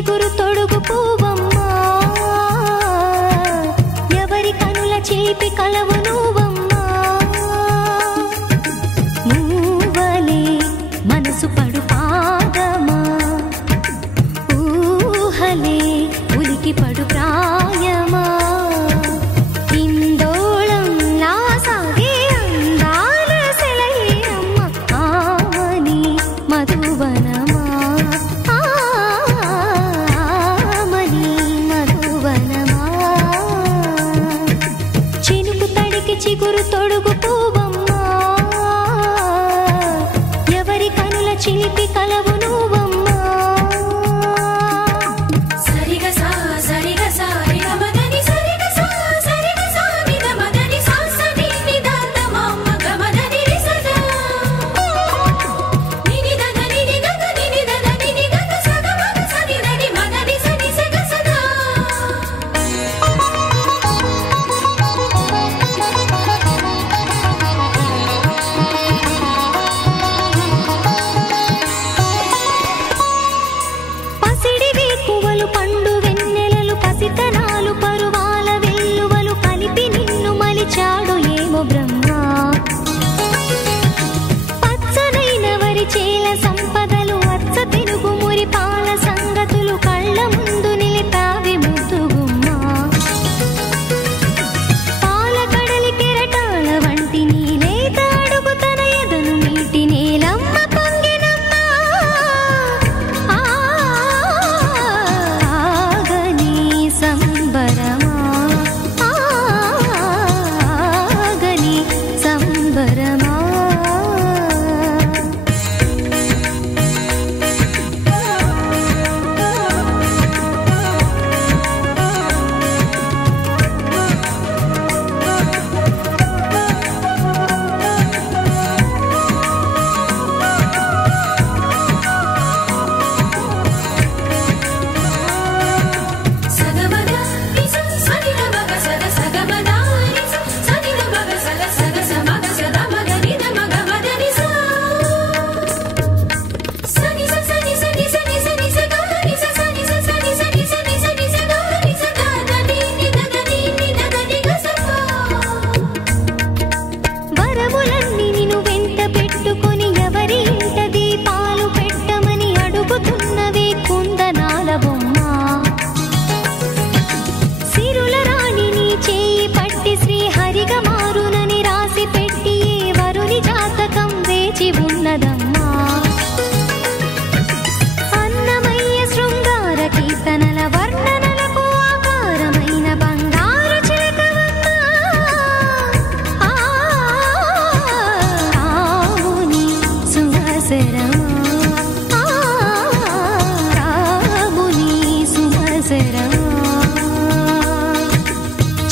చిగురు తొడుగు పువ్వమ్మా, ఎవరి కనుల చిలిపి కలవు నువ్వమ్మా. మూవలే మనసు పడు పాదమా, ఊహలే ఉలికి పడు ప్రాయమా. ఇందోళంలా సాగే అందాల సెలయేరమ్మ, ఆమని మధువనమా, ఆమని మధువనమా. చినుకు తడికి చిగురు తొడుగు పువ్వమ్మా, ఎవరి కనుల చిలిపి కలవు నువ్వమ్మా.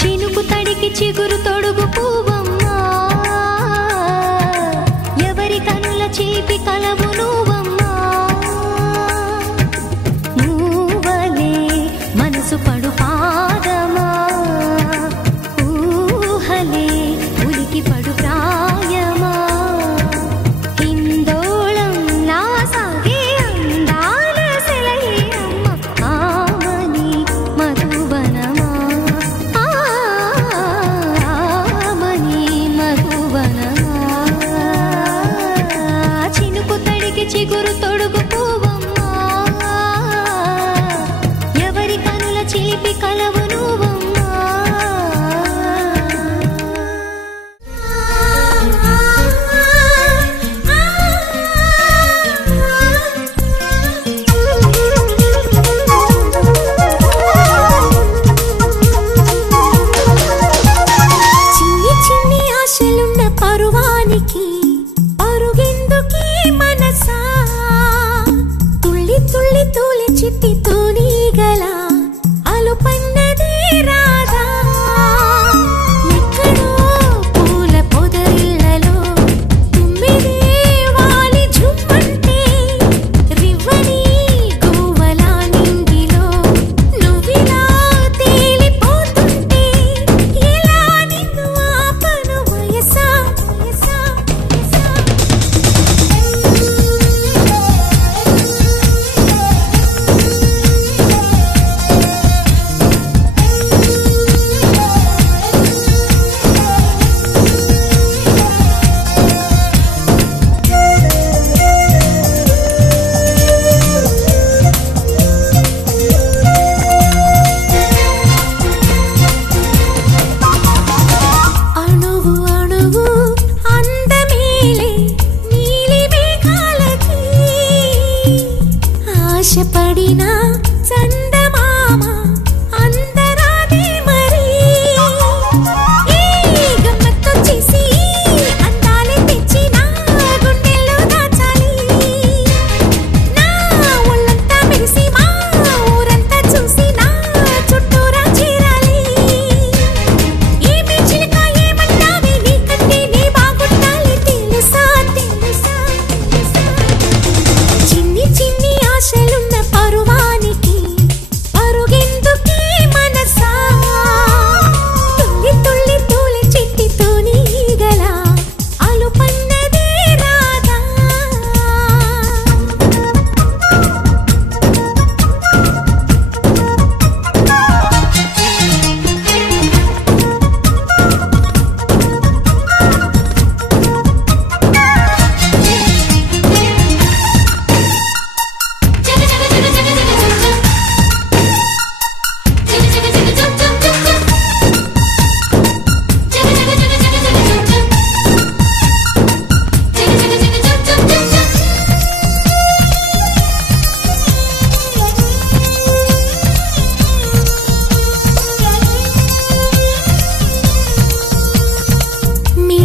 చినుకు తడికి చిగురు తొడుగు పువ్వమ్మా, ఎవరి కనుల చిలిపి కలవు నువ్వమ్మా. మూవలే మనసు పడు పాదమా, ఊహలే ఉలికి పడు ప్రాయమా. ఇందోళంలా సాగే అందాల సెలయేరమ్మ, ఆమని మధువనమా, ఆమని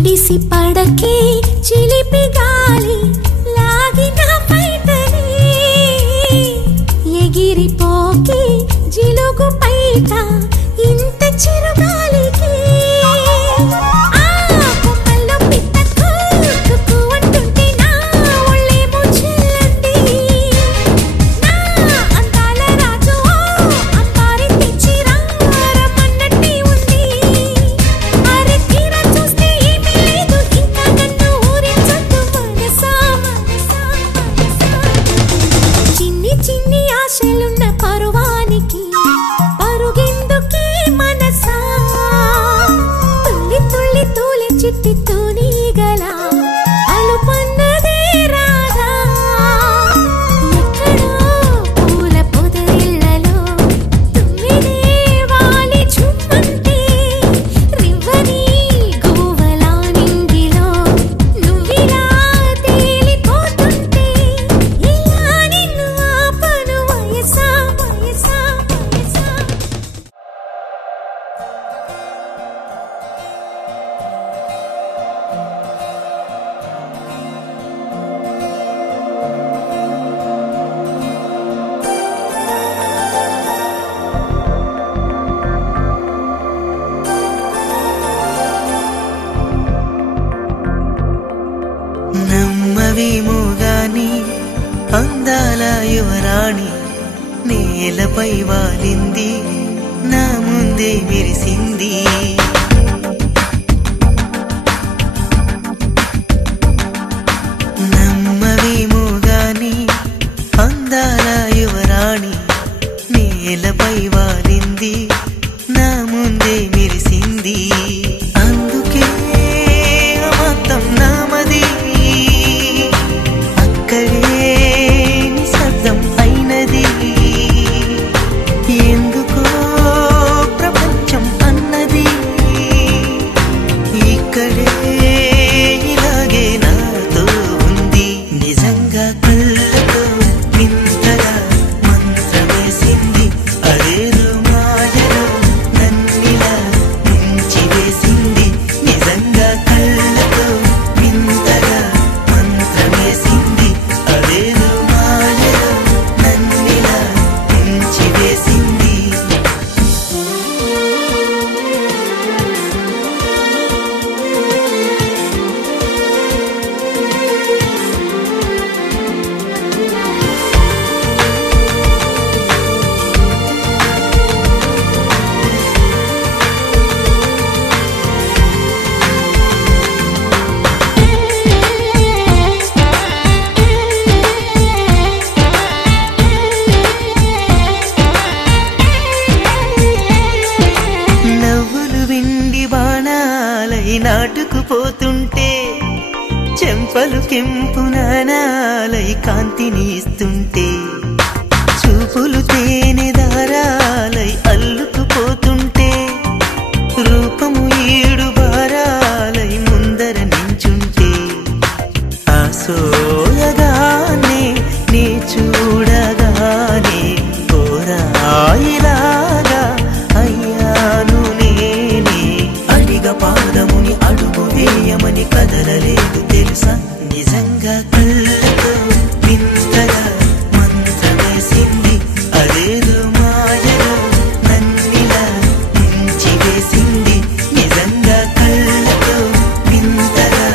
ఎడిసి పడకే చిలిపి గాలి లాగిన పైటని ఎగిరిపోకే జిలుగు పైట ఇంత చిరుగాలికి అందాల యువరాణి నేలపై వాలింది నా ముందే మెరిసింది నమ్మవేమో గాని అందాల యువరాణి నేలపై వాలింది నా ముందే మెరిసింది అందుకే అమంతం నామది అక్కడే నిశ్శబ్దం అయినది ఎందుకో ప్రపంచం అన్నది ఇక్కడే ఇలాగే నాతో ఉంది నిజంగా కళ్ళతో వింతగా మంత్రమేసింది అదేదో మాయలో నన్నిలా ముంచివేసింది నిజంగా కళ్ళతో వింతగా మంత్రమేసింది అదేదో మాయలో నన్నిలా ముంచివేసింది నవ్వులు విండి బాణాలై నాటుకుపోతుంటే చెంపలు కెంపు నాణాలై కాంతిని ఇస్తుంటే చూపులు తేనె దారాలై అల్లుకుపోతుంటే రూపము ఏడు బారాలై ముందర నించుంటే ఆ సోయగానే నే చూడగానే కోరాయిలాగా అయ్యాను నేనే అడిగ పాదముని అడుగు వేయమని కదలలేదు తెలుసా నిజంగా కళ్ళతో వింతగా మంత్రమేసింది అదేదో మాయలో నన్నిలా ముంచివేసింది నిజంగా కళ్ళతో వింతగా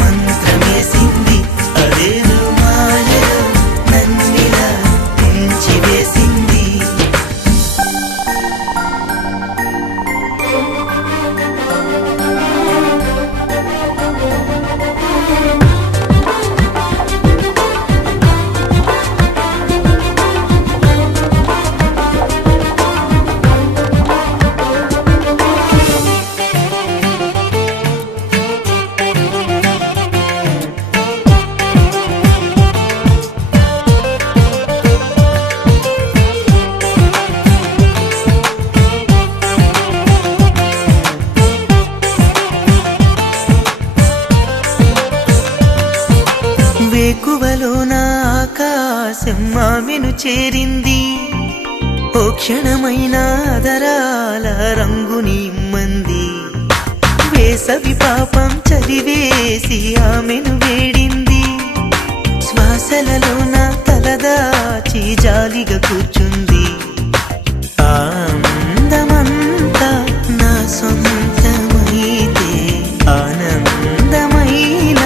మంత్రమేసింది అదేదో మాయలో నన్నిలా ముంచివేసింది వేకువలో నా ఆకాశం ఆమెను చేరింది ఓ క్షణమైన ఆదరాల రంగుని ఇమ్మంది వేసవి పాపం చలివేసి ఆమెను వేడింది. శ్వాసలలో నా తలదాచి జాలిగా కూర్చుంది. ఆనందమంతా నా సొంతమైతే ఆనందమైన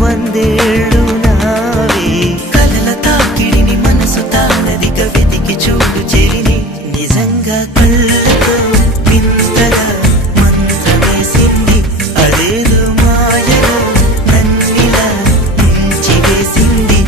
వందేళ్ళు నావే. కలల తాకిడిని మనసు తానదిగా వెతికి చూడు చెలిని. నిజంగా కళ్ళతో వింతగా మంత్రమేసింది. అదేదో మాయలో నన్నిలా ముంచి వేసింది.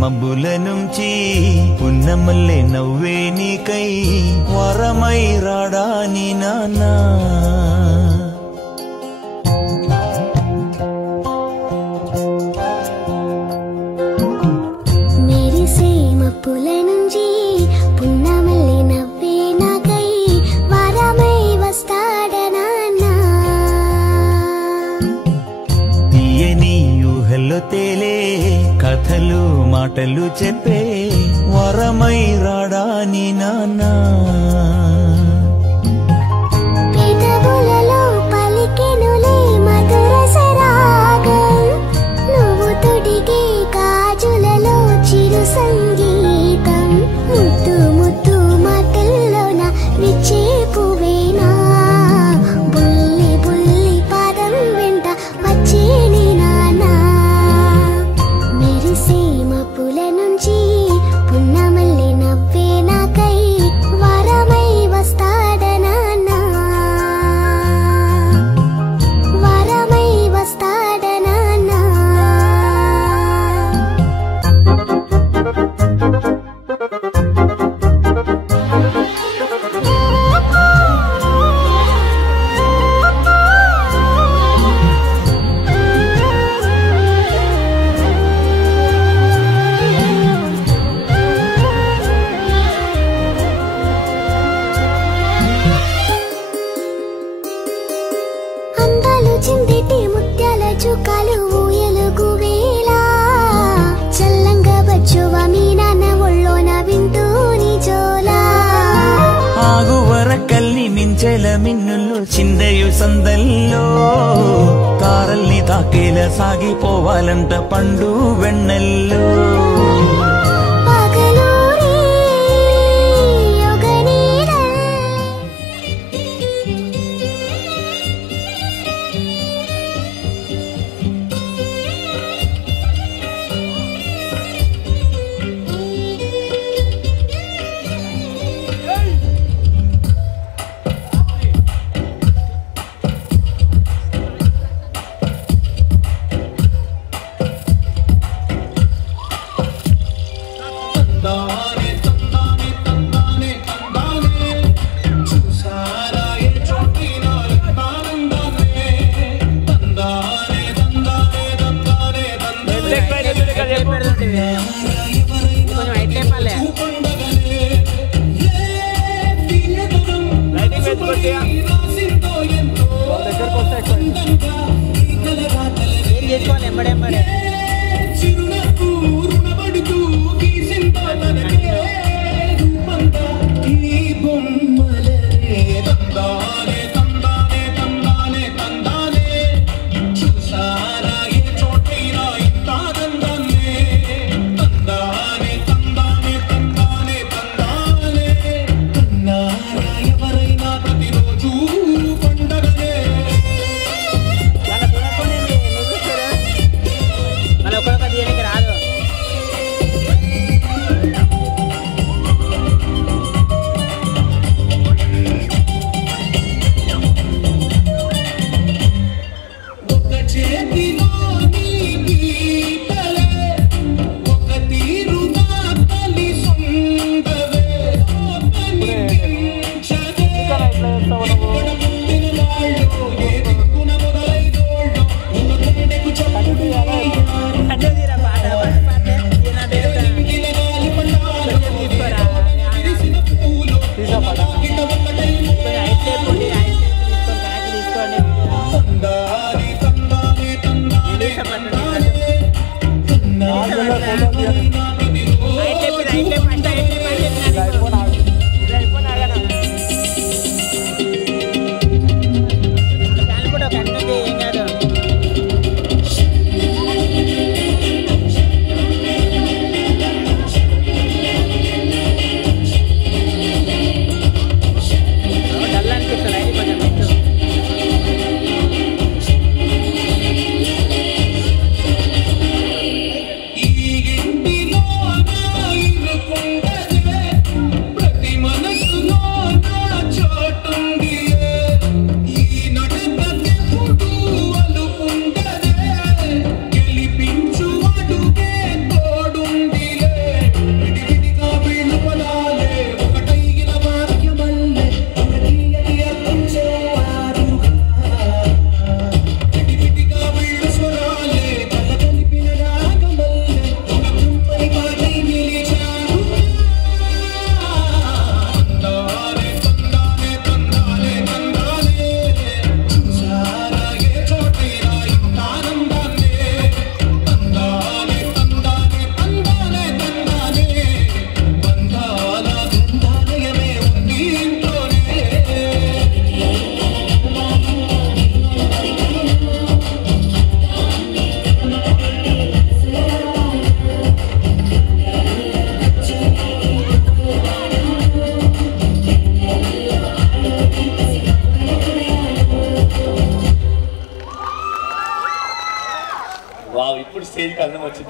మబ్బుల నుంచి పున్నమల్లె నవ్వే నీకై వరమై రాడాని నాన్నా మెరిసే మబ్బుల నుంచి పున్నమల్లె నవ్వే నాకై వరమై వస్తాడనా తీయని ఊహల్లో తేలే కథలు మాటలు చెప్పే వరమై రాడాని నాన్నా పెదవులలో పలికెనులే మధుర సరాగం నువ్వు తొడిగే గాజులలో చిరు సంగీతం ముద్దు ముద్దు మాటల్లోన విచ్చే పువ్వేనా బుల్లి బుల్లి పాదం వెంట వచ్చేని నానా మెరిసే మబ్బుల నుంచి పున్నమల్లె నవ్వే నాకై వరమై వస్తాడనా వరమై వస్తాడనా అందాలు చిందిటి ముత్యాల చుక్కలు ఊయలుగు వేళ చల్లంగా వచ్చువా మీ నాన్న ఒళ్ళోన వింటూ నీ జోలా ఆగువరకల్ని మించెల మిన్నుల్లో చిందయు సందల్లో తారల్ని తాకేలా సాగిపోవాలంట పండు వెన్నెల్లో పగలూరి యొగనీడల్లే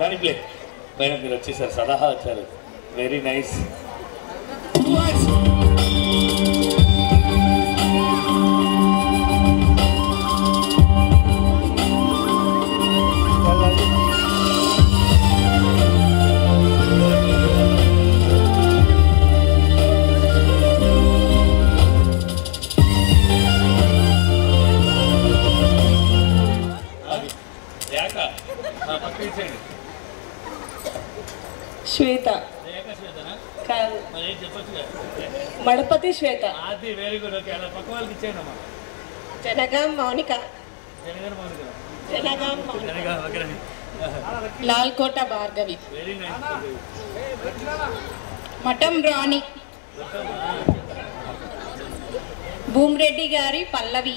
కానీ ప్లే మేడం మీరు వచ్చేసారు సలహా వచ్చారు వెరీ నైస్ శ్వేత కాదు మడపతి శ్వేత వెరీ గుడ్ ఓకే అలా పక్క వాళ్ళకి ఇచ్చేయండి అమ్మా జనగాం మౌనిక జనగాం లాల్కోట భార్గవి వెరీ నైస్ మఠం రాణి భూమిరెడ్డి గారి పల్లవి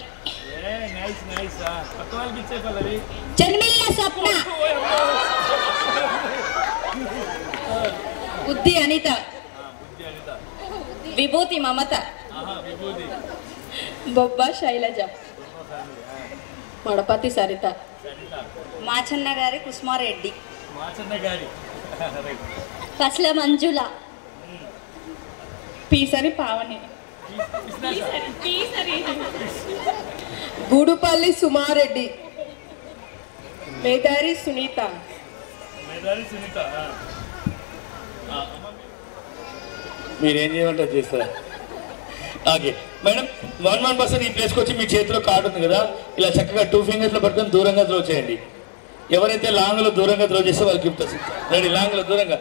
నైస్ నైస్ పక్క వాళ్ళకి ఇచ్చే పల్లవి జన్మిల్ల స్వప్న బుద్ధి అనిత విభూతి మమత బొబ్బ శైలజ మడపతి సరిత మాచన్న గారి కుస్మారెడ్డి పస్ల మంజుల పీసరి పావని గూడుపల్లి సుమారెడ్డి మేదారి సునీత మీరేం చేయమంటారు చేస్తారా ఓకే మేడం 1% ఈ ప్లేస్కి వచ్చి మీ చేతిలో కార్డు ఉంది కదా ఇలా చక్కగా 2 ఫింగర్స్లో పట్టుకొని దూరంగా త్రో చేయండి ఎవరైతే లాంగ్లో దూరంగా త్రో చేస్తే వాళ్ళకి గిఫ్ట్ వస్తుంది రెడీ లాంగ్లో దూరంగా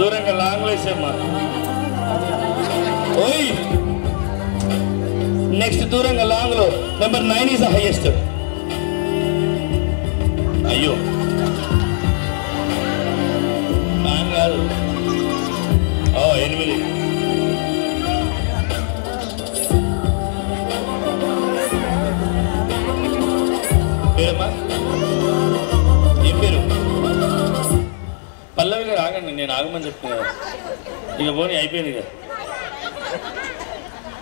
దూరంగా లాంగ్లో వేసేమ్మా ఓయ్ నెక్స్ట్ దూరంగా లాంగ్లో నెంబర్ 9 ఈజ్ ద హైయెస్ట్ అయ్యో కాదు 8 పేరమ్మా ఏం పేరు పల్లవి గారు ఆగండి నేను ఆగమని చెప్తున్నా ఇక పోనీ అయిపోయింది ఇక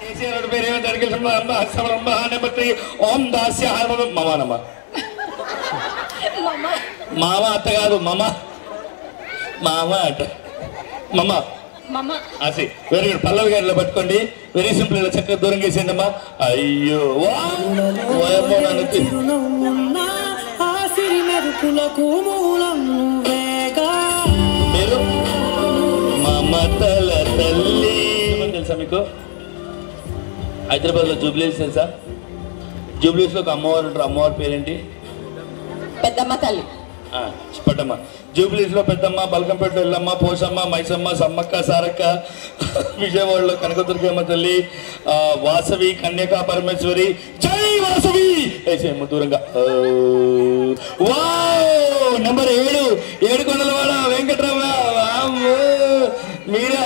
కేసీఆర్ పేరు ఏమో నెంబర్ 3 ఓం దాస్య మమానమ్మ మామ అత్త కాదు మామ అట్ట మమ్మ ఆసి వెరీ గుడ్ పల్లవి గారిలో పట్టుకోండి వెరీ సింపుల్ ఇలా చక్కగా దూరం వేసేయండి అమ్మా అయ్యో మీరు మమతల తల్లి తెలుసా మీకు హైదరాబాద్లో జూబ్లీస్ తెలుసా జూబ్లీస్లో ఒక అమ్మవారు ఉంటారు అమ్మవారి పేరేంటి పెద్దమ్మ తల్లి చెప్పటమ్మా జూబ్లీస్లో పెద్దమ్మ బల్కంపేటలో ఎల్లమ్మ పోషమ్మ మైసమ్మ సమ్మక్క సారక్క విజయవాడలో కనకదుర్గమ్మ తల్లి వాసవి కన్యకా పరమేశ్వరి జై వాసవి వేసేమ్మ దూరంగా వావ్ నెంబర్ 7 ఏడుకొండలవాడ వెంకటరమణ మీరే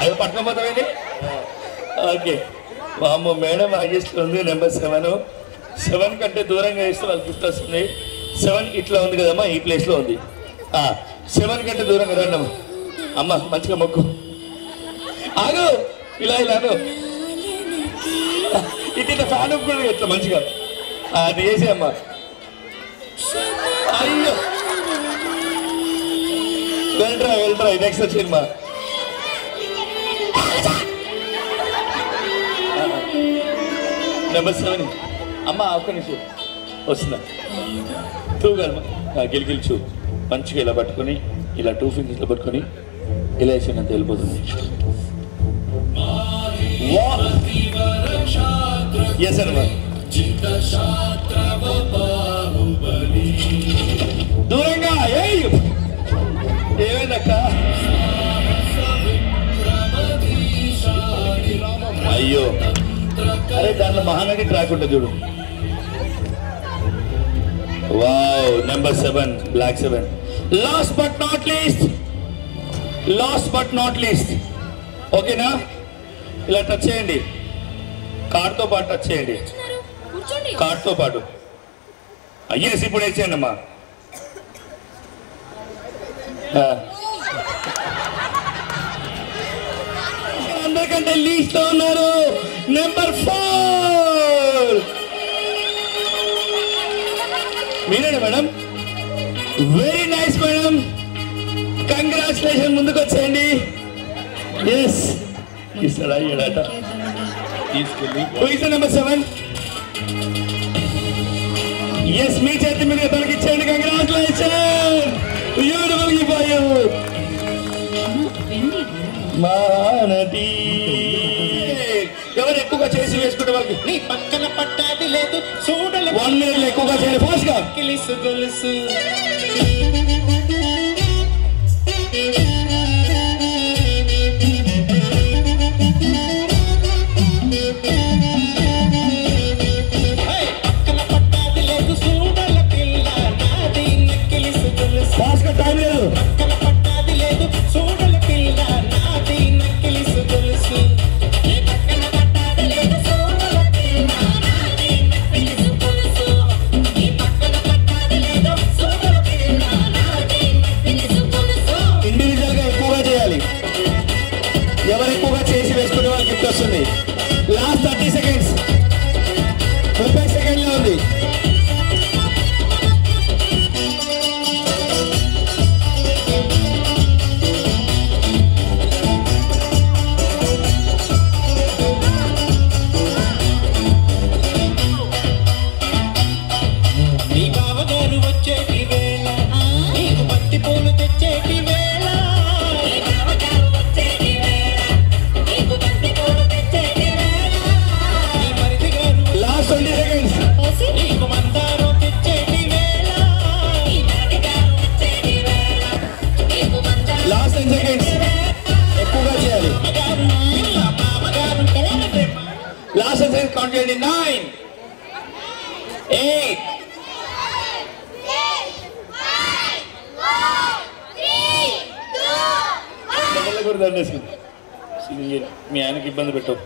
అది పట్టుకోపోతామండి ఓకే వామ్మో మేడం హైయెస్ట్ ఉంది నెంబర్ 7 కంటే దూరంగా వేస్తే వాళ్ళకి గిఫ్ట్ వస్తుంది 7 ఇట్లా ఉంది కదమ్మా ఈ ప్లేస్లో ఉంది 7 కంటే దూరంగా రండమ్మా అమ్మ మంచిగా మొక్కు ఆగు ఇలాను ఇట్లా ఫ్యాన్ కూడా ఇట్లా మంచిగా అది వేసే అమ్మా అయ్యో వెళ్ళరా నెక్స్ట్ వచ్చిందమ్మా నెంబర్ 7 అమ్మ ఒక్క నిమిషం వస్తుందా తూగలమ్మా గిలిగిలిచు మంచిగా ఇలా పట్టుకొని ఇలా 2 ఫింగర్స్లో పట్టుకొని ఇలా వేసినంత వెళ్ళిపోతుంది ఎస్ అమ్మా దూరంగా ఏమైందక్క అయ్యో అరే దాంట్లో మహానటి ట్రాక్ ఉంటుంది చూడు wow number 7 black 7 last but not least ఓకేనా ఇలా టచ్ చేయండి కార్డ్తో పాటు టచ్ చేయండి కార్డ్తో పాటు అయ్యేసి ఇప్పుడు వేసేయండి అమ్మా అందరికంటే లీస్ట్ లో ఉన్నారు నెంబర్ 4 మీరేనా madam? Very nice madam, congratulation. ముందుకు వచ్చేయండి. ఎస్ ఇస్తాడా ఏడాట తీసుకెళ్ళి నెంబర్ 7. ఎస్ మీ చేతి మీద తనకి ఇచ్చేయండి. Congratulation, beautiful gift for you మానటి. ఎవరు ఎక్కువగా చేసి వేసుకుంటే వాళ్ళకి నీ పక్కన పట్టాది లేదు చూడలే 1 minute ఎక్కువగా చేయాలి. ఫాస్ట్ గా కిలిసు గొలుసు పక్కన పట్టాది లేదు చూడల పిల్ల నాది నక్కిలిసు గొలుసు. ఫాస్ట్ గా టైం లేదు. పక్కన పట్టాది లేదు చూడల పిల్ల నాది నక్కిలిసు గొలుసు. ఇండివిజువల్ గా ఎక్కువగా చేయాలి. ఎవరు ఎక్కువగా చేసి వేసుకునే వాళ్ళకి గిఫ్ట్ వస్తుంది. లాస్ట్ 30 seconds, 30 సెకండ్లో ఉంది. నీ బావగారు వచ్చేటి వేళ నీకు బంతి పూలు తెచ్చేటి వేళ. నీ మరిది గారు లాస్ట్ 20 seconds. నీకు మందారం తెచ్చేటి వేళ. Last 10 seconds. ఎక్కువగా చేయాలి. అమ్మగారు పిల్ల మామగారు లాస్ట్ 10 seconds కౌంట్ చేయండి. 9, 8. కూడా దండేసుకుంది. మీ ఆయనకి ఇబ్బంది పెట్టవు,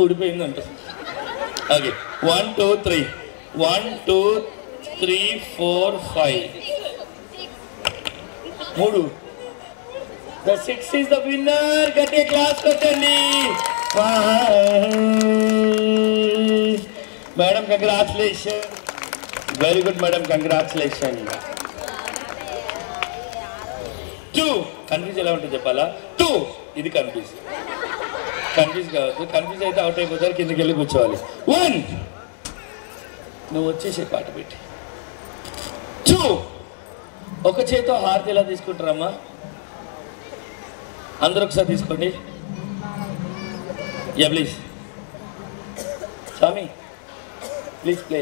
ఊడిపోయిందంట. Okay 1 2 3 1 2 3 4 5 3. The 6 is the winner. గట్టిగా క్లాస్ కొట్టండి madam. Congratulation, very good madam, congratulation. 2 confuse ఎలా ఉంటుంది చెప్పాలా? 2 ఇది కన్ఫ్యూజ్ కావద్దు. కన్ఫ్యూజ్ అయితే అవుట్ అయిపోతారు, కిందకి వెళ్ళి కూర్చోవాలి. 1 నువ్వు వచ్చేసే పాట పెట్టి. 2 ఒక చేతితో హారతి ఎలా తీసుకుంటారమ్మా? అందరూ ఒకసారి తీసుకోండి. యా ప్లీజ్ స్వామి, ప్లీజ్ ప్లే.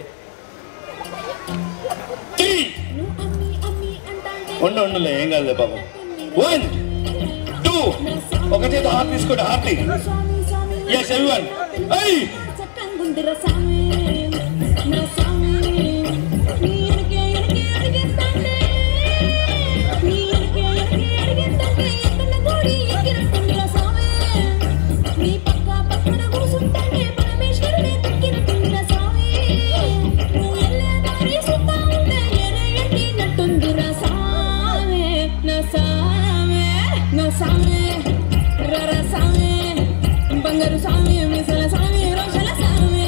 3 ఉండలే, ఏం కాదులే పాపం. 1 2 ఒక చేత హార్ట్ తీసుకోండి. హార్ట్ని ఎస్ ఎవ్రీవన్. ఐ బంగారు సామి మిసల సామి రోజుల సామి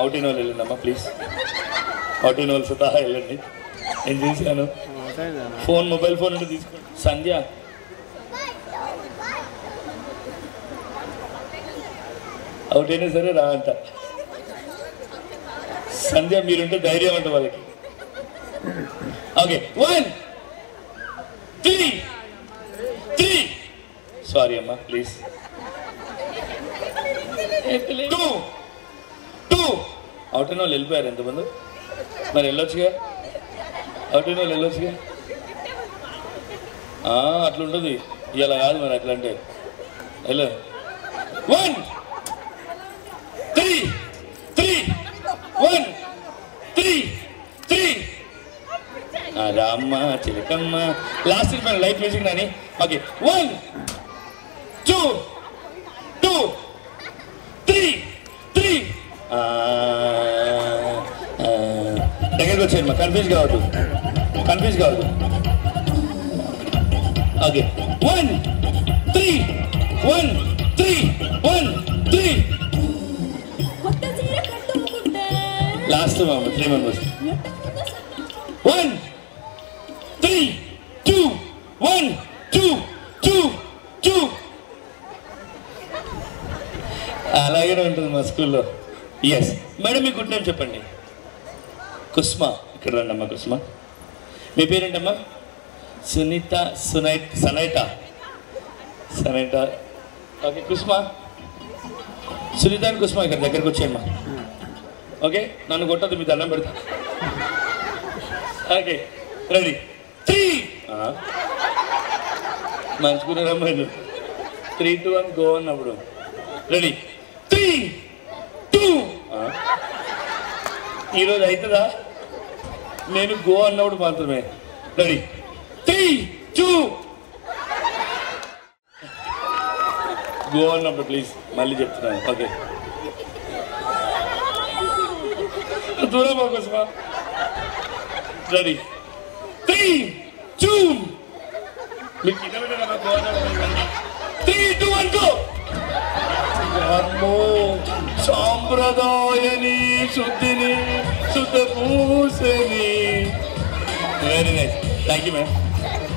అవుట్ అయిన వాళ్ళు వెళ్ళండి అమ్మా ప్లీజ్. అవుట్ అయిన వాళ్ళు స్వతహా వెళ్ళండి. నేను చూశాను. మొబైల్ ఫోన్ అంటే తీసుకోండి. సంధ్య అవుట్ అయినా సరే రా అంట. సంధ్య మీరుంటే ధైర్యం అంట వాళ్ళకి. ఓకే 1 3 సారీ అమ్మా ప్లీజ్. 2 అవుట్ అయిన వాళ్ళు వెళ్ళిపోయారు ఎంతమంది? మరి వెళ్ళొచ్చుగా, అవుట్ అయిన వాళ్ళు వెళ్ళొచ్చుగా. అట్లుంటుంది ఇలా కాదు మరి అట్లా అంటే హలో 1 3 1 3 రామ్మ చిలకమ్మ లాస్ట్ లైట్ మ్యూజిక్ నాని. ఓకే 1 2 3 దగ్గరికి వచ్చేయమ్మా. కన్ఫ్యూజ్ కావద్దు. Okay 1 3 last 3 members. 1 3 2 1 2 అలాగే ఉంటుంది మా స్కూల్లో. ఎస్ మేడం మీ గుడ్ నేమ్ చెప్పండి. కుస్మా. ఇక్కడ రండి అమ్మా. కుస్మా మీ పేరేంటమ్మా? సునీత సనైట. ఓకే కుస్మా. సునీత అని కుస్మా ఇక్కడ దగ్గరకు వచ్చేయమ్మా. ఓకే నన్ను కొట్టద్దు, మీ దండం పెడతా. Okay ready 3 మంచుకున్నారమ్మా. 3 2 1 గో అన్నప్పుడు రెడీ 3 2 ఈరోజు అవుతుందా? నేను గో అన్నప్పుడు మాత్రమే. రెడీ 3 2 గో అన్నప్పుడు ప్లీజ్ మళ్ళీ చెప్తున్నాను. ఓకే దూరం అవకోసమా. రెడీ 3 2 మీకు గో అన్నప్పుడు 3 2 1 గో. అమ్మో సాంప్రదాయని శుద్ధిని శుద్ధపూసని. Very nice. Thank you ma'am.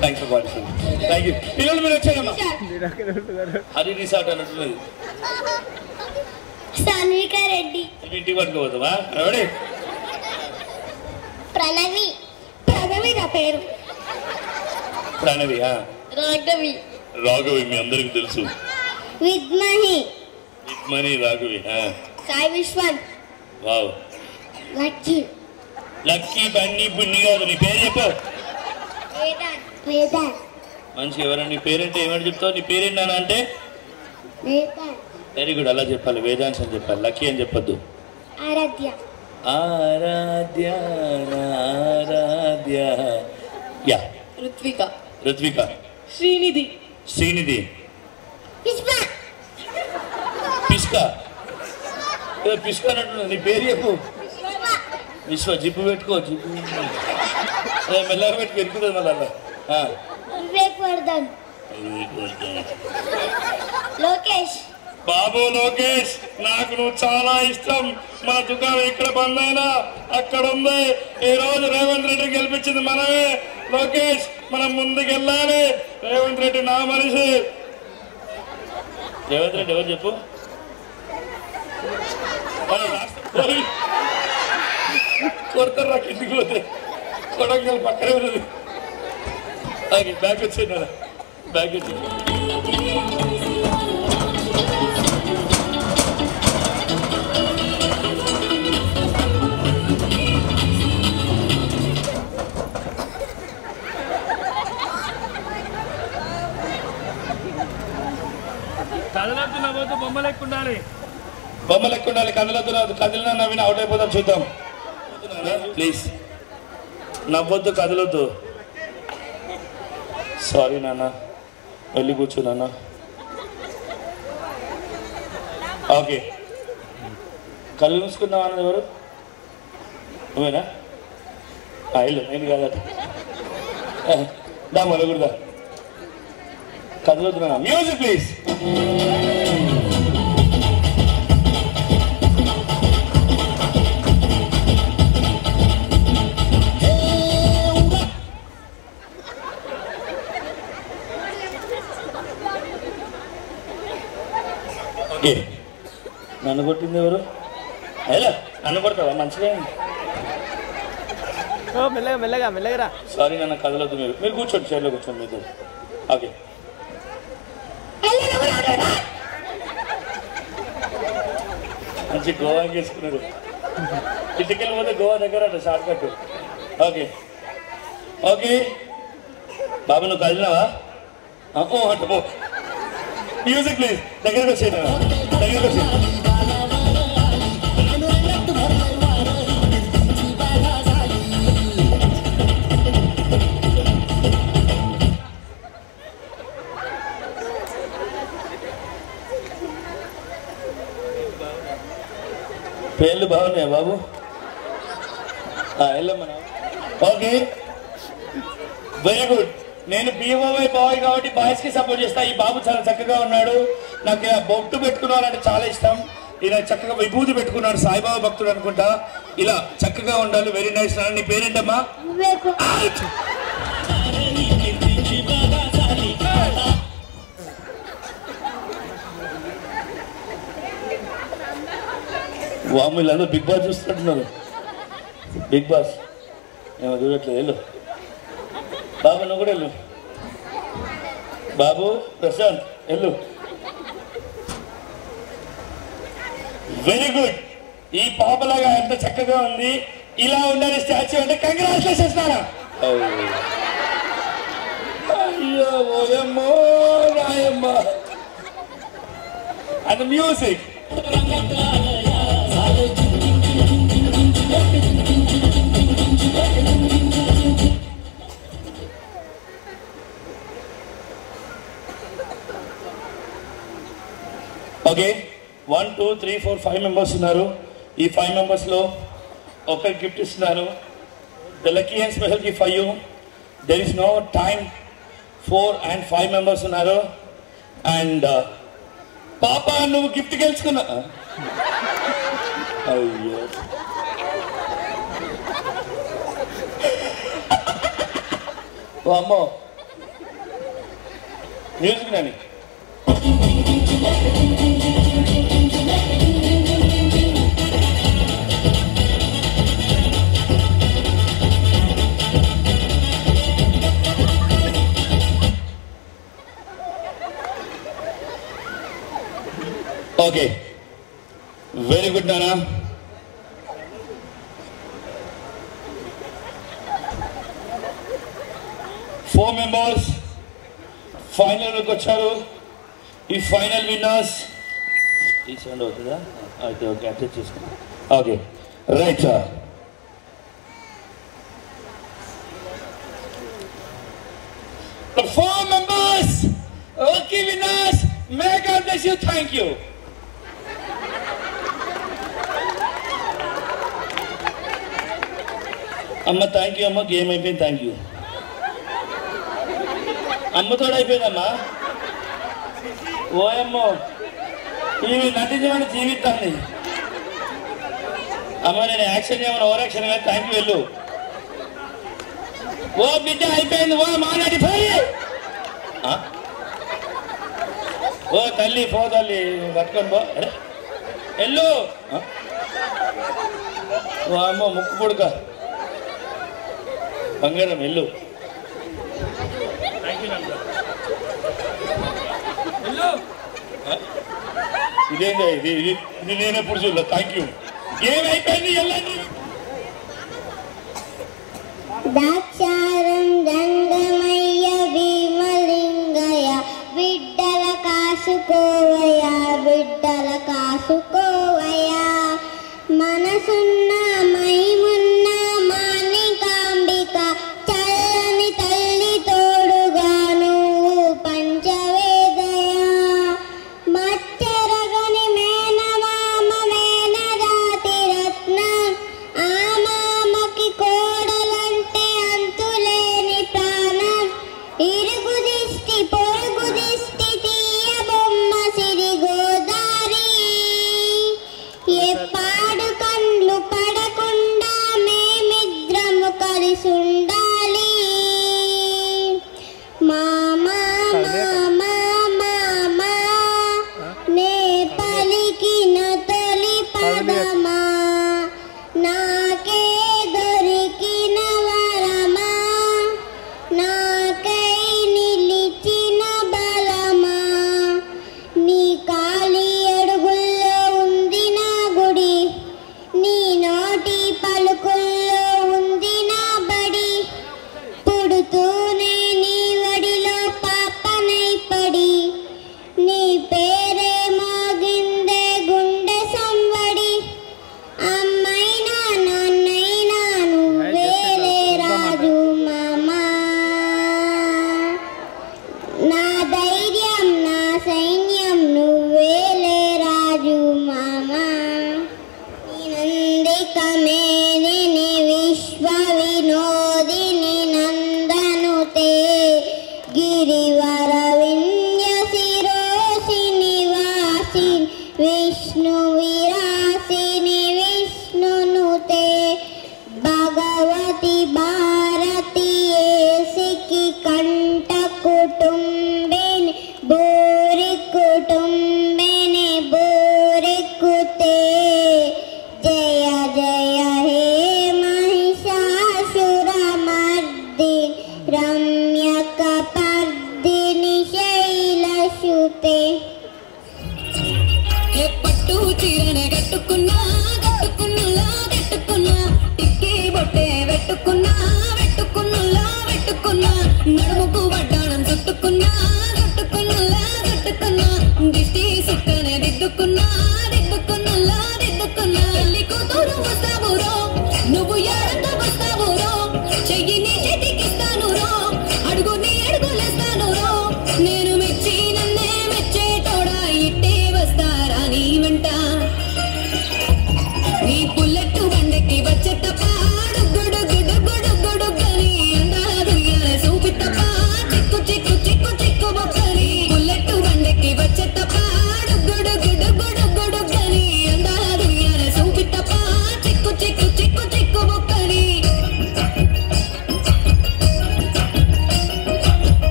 Thanks for participate. Thank you. పిల్లలు మీరు వచ్చారమ్మా. అది రిసార్ట్ అన్నట్టున్నది. సాన్విక రెడ్డి. ఇంటికి పట్టుకోవద్దామా? ఎవడే? ప్రణవి నా పేరు. ప్రణవి. రాఘవి మీ అందరికి తెలుసు. విద్మహి రాఘవి. సాయి విశ్వన్. వావ్. లక్కీ బన్నీ బున్ని కాదు. నీ పేరు చెప్పు. వేదాంత్. మంచిగా ఎవరైనా నీ పేరేంటే ఏమని చెప్తావు? నీ పేరేంటి నాన్న అంటే? Very good. అలా చెప్పాలి. వేదాంశ్ అని చెప్పాలి. లక్కీ అని చెప్పొద్దు. ఆరాధ్య. యా. రుత్విక. శ్రీనిధి. పిస్కా అంటున్నా. నీ పేరు చెప్పు. విశ్వ. జిప్పు పెట్టుకో. జిప్పు మెల్లగా పెట్టుకు ఎక్కుతుంది మళ్ళీ. వివేక్. లోకేష్. బాబు లోకేష్ నాకు నువ్వు చాలా ఇష్టం. మన దుకాణం ఎక్కడ బంద్ అయినా అక్కడ ఉంది. ఈ రోజు రేవంత్ రెడ్డి గెలిపించింది మనమే. లోకేష్ మనం ముందుకు వెళ్ళాలి. రేవంత్ రెడ్డి నా మనిషి. రేవంత్ రెడ్డి ఎవరు చెప్పు? కొడతారు నాకు ఎందుకు పోతే. కొడంగల్ పక్కనే ఉన్నది. బ్యాగ్ వచ్చేది. బ్యాగ్ వచ్చేది. కదలొద్దు. నవ్వద్దు. బొమ్మలు ఎక్కువ ఉండాలి. కదలొద్దు. కదిలినా నవ్విన అవుట్ అయిపోతాం. చూద్దాం ప్లీజ్. నవ్వొద్దు. కదలొద్దు. సారీ నాన్న. వెళ్ళి కూర్చో నాన్న. ఓకే కళ్ళు మూసుకున్నావా అన్నది ఎవరు? నువ్వేనా? వెళ్ళు. నేను కాదట. దా మొదలుగురుదా. కదలొద్దు నాన్న. Music please. నన్ను కొట్టింది ఎవరు? ఎలా నన్ను కొడతావా? మంచిగా మెల్లగా మెల్లగా మెల్లగా. సారీ నన్ను కదలొద్దు. మీరు కూర్చోండి, చైర్లో కూర్చోండి మీరు. ఓకే మంచి గోవా చేసుకున్నారు. ఇటుకెళ్ళి పోతే గోవా దగ్గర అట షార్ట్ కట్. ఓకే ఓకే బాబు నువ్వు కదిలినావా? అంటే మ్యూజిక్ ప్లీజ్. దగ్గరకు వచ్చేది దగ్గరకు వచ్చేది. పేర్లు బాగున్నాయా బాబు? వెళ్ళమ్మా. Okay very good. నేను BOY బాయ్ కాబట్టి బాయ్స్ కి సపోర్ట్ చేస్తా. ఈ బాబు చాలా చక్కగా ఉన్నాడు. నాకు ఇలా బొట్టు పెట్టుకున్నాడంటే చాలా ఇష్టం. ఇలా చక్కగా విభూతి పెట్టుకున్నాడు, సాయిబాబా భక్తుడు అనుకుంటా. ఇలా చక్కగా ఉండాలి. Very nice. నీ పేరేంటమ్మా? వాము వీళ్ళందరూ బిగ్ బాస్ చూస్తున్నట్టున్నారు. బిగ్ బాస్ ఏమో చూడట్లేదు. వెళ్ళు బాబు, నువ్వు కూడా వెళ్ళు. బాబు ప్రశాంత్ వెళ్ళు. Very good. ఈ పాపలాగా ఎంత చక్కగా ఉంది. ఇలా ఉండాలి స్టాచ్యూ అంటే. కంగ్రాచులేషన్స్ నాన్న. అయ్యో ఓయమ్మో రాయమ్మ. And music. ఓకే 1 2 3 4 5 మెంబర్స్ ఉన్నారు. ఈ 5 మెంబర్స్లో ఒకరికి గిఫ్ట్ ఇస్తున్నాను. The lucky and special gift for you. There is no time. 4 and 5 members ఉన్నారు. అండ్ పాప నువ్వు గిఫ్ట్ గెలుచుకున్నా. అయ్యో ఓ అమ్మో. మ్యూజిక్ నాని. ఓకే వెరీ గుడ్ నానా. ఫోర్ మెంబర్స్ ఫైనల్కి వచ్చారు. ఈ ఫైనల్ విన్నర్స్ ఈ సౌండ్ అవుతుందా? అయితే ఓకే అడ్జస్ట్ చేసుకో. Okay right sir. The 4 members, lucky winners, may God bless you. Thank you. అమ్మ థ్యాంక్ యూ. అమ్మ గేమ్ అయిపోయింది. Thank you. అమ్మతో అయిపోయిందమ్మా. ఓయమ్మో ఇవి నటించమని జీవితాన్ని. అమ్మ నేను యాక్షన్ చేయమని ఓవర్ యాక్షన్ కానీ థ్యాంక్ యూ. వెళ్ళు. ఓ బిడ్డ అయిపోయింది. ఓ మాట్లాడిపోయి. ఓ తల్లి పో తల్లి పట్టుకొని పో. వెళ్ళు. ఓ అమ్మ ముక్కు పుడక బంగారం. వెళ్ళు. ఇదేందా ఇది? ఇది నేను ఎప్పుడు చూడలే. Thank you. ఏమైపోయింది? వెళ్ళండి. దాక్షారం రంగమయ్య భీమలింగయ్య బిడ్డల కాసుకోవయ్య బిడ్డల కాసుకోవయ్య మనసున్న మైమున్న మానికాంబిక చల్లని తల్లి తోడుగాను పంచవేదయ మచ్చరగని మేనమామ మేనరాతి రత్నం ఆ మామకి కోడలంటే అంతులేని ప్రాణం ఇరుగు దిష్టి పొరుగు దిష్టి తీయ బొమ్మ సిరి గోదారి ఏ పాడు కండ్లు పడక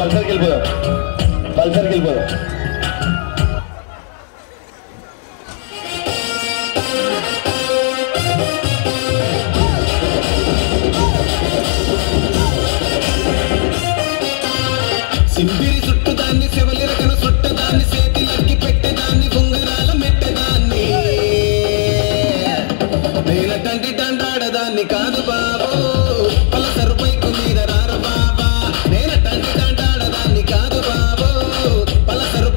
పల్సర్కి వెళ్ళిపోదాం, పల్సర్కి వెళ్ళిపోదాం. సింపిరి చుట్టుదాన్ని శివలిరకన చుట్టదాన్ని చేతిలకి పెట్టేదాన్ని ఉంగరాల మెట్టదాన్ని నేనటంటి దండాడదాన్ని కాదు బాబు పలసరు పైకు మీద రారు బాబా నేనటంటి దండాడదాన్ని కాదు బాబు పలసరు